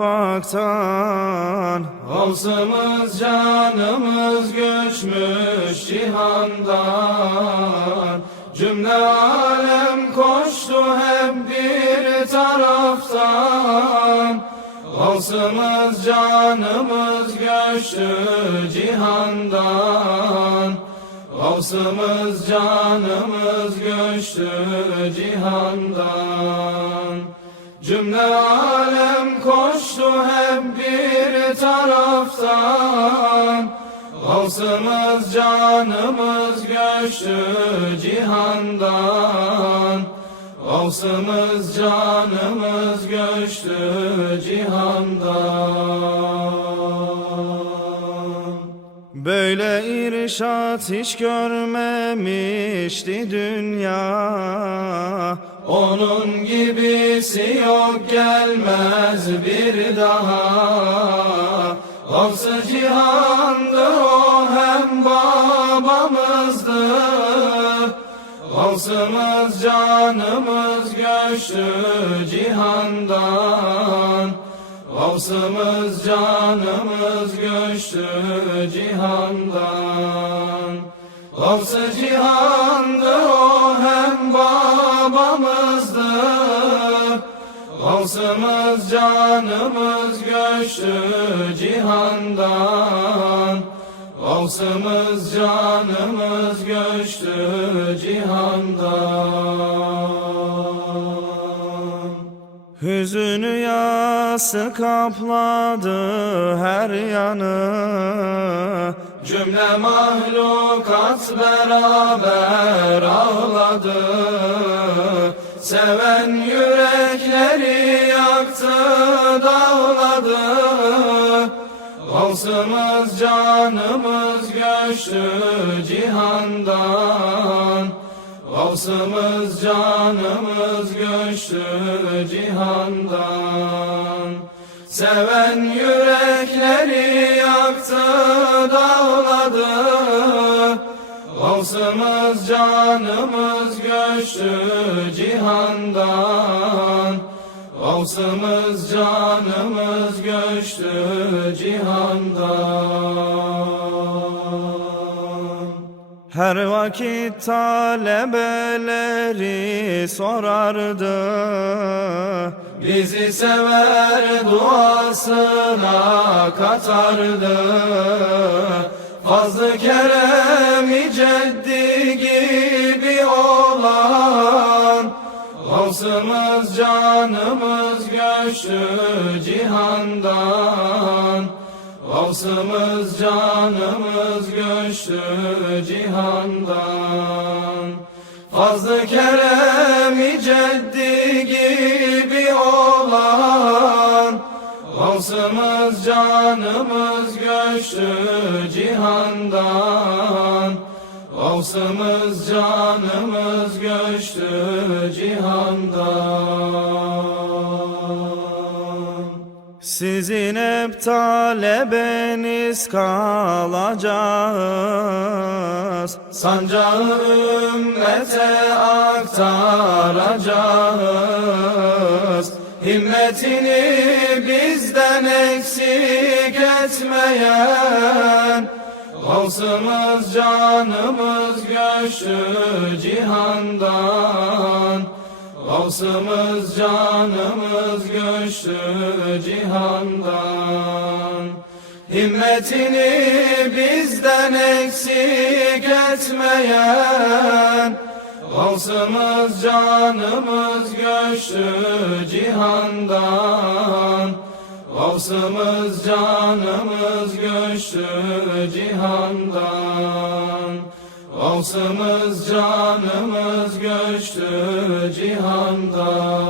afaktan Gavsımız canımız göçmüş cihandan. Cümle alem koştu hep bir taraftan. Gavsımız canımız göçtü cihandan. Gavsımız canımız göçtü cihandan Cümle alem koştu hep bir taraftan. Gavsımız canımız göçtü cihandan. Gavsımız canımız göçtü cihandan. Böyle irşat hiç görmemişti dünya Onun gibisi yok gelmez bir daha. Gavs-ı cihandır o hem babamızdı Gavsımız canımız göçtü cihandan. Gavsımız canımız göçtü cihandan. Gavs-ı cihandır o Gavsımız canımız göçtü cihandan. Gavsımız canımız göçtü cihandan. Hüzünü yası kapladı her yanı. Cümle mahlukat beraber ağladı Seven yürekleri yaktı dağladı. Gavsımız canımız göçtü cihandan. Gavsımız canımız göçtü cihandan. Seven yürekleri Gavsımız canımız göçtü cihandan. Gavsımız canımız göçtü cihandan. Her vakit talebeleri sorardı. Bizi sever duasına katardı Fazlı keremi ceddi gibi olan Gavsımız canımız göçtü cihandan Gavsımız canımız göçtü cihandan Fazlı keremi ceddi gibi olan Gavsımız canımız göçtü cihandan. Gavsımız canımız göçtü cihandan. Sizin hep talebeniz kalacağız. Sancağı ümmete aktaracağız. Himmetini bizden eksik etmeyen Gavsımız canımız göçtü cihandan. Gavsımız canımız göçtü cihandan. Himmetini bizden eksik etmeyen Gavsımız canımız göçtü cihandan. Gavsımız canımız cihandan. Gavsımız canımız göçtü cihandan